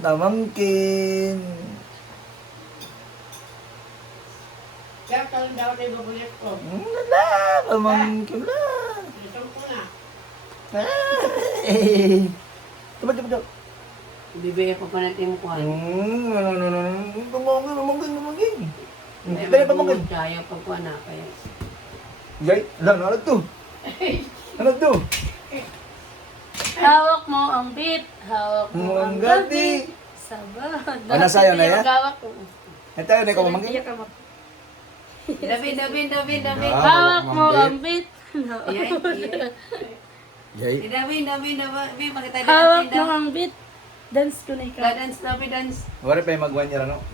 Damangkin. Kaya kalang daw na ibabulit ko. Wala, pamangkin lang. Ito ko na. Ay. Tama. Bibigyan ko pa natin mo kuhan. Pamangkin. Dali pamangkin. Kaya pag kuhan na. Kaya. Yay, ano to? Ano to? Hawak mo ang beat, hawak mo ang gabi. Sabah. Ano sa'yo na yan? Hawak ko. Ito yun, ikaw pamangkin? David. Hawak mo ang beat. Yay. David, makita Hawak natin mo ang beat. Dance ko na ikaw. Dance na, dance. Wala pa yung mag-1 year, ano?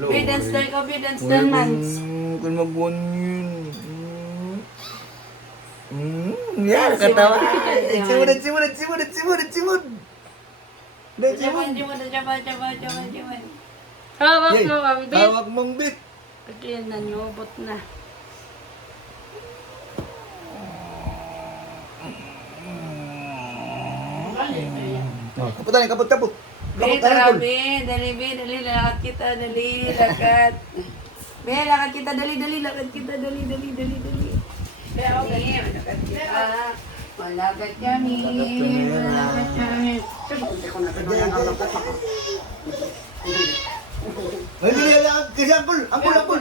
Dance na ikaw, dance Wala na. kung mag-1 yun. Yan, katawa. Simod. Jaman. Hawak mo ang beat. Hawak mong beat. Kasi nanyobot na. Kapot. Be, tara, be. Dali, lakad kita, dali, lakad. Be, lakad kita, dali. Lakad kita, dali. Be, okay, lakad kita. Malakad kami. Ay, nilalakad kasi Ampul. Ampul.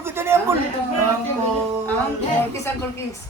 Kita ni Ampul. Kiss, Uncle Kiss.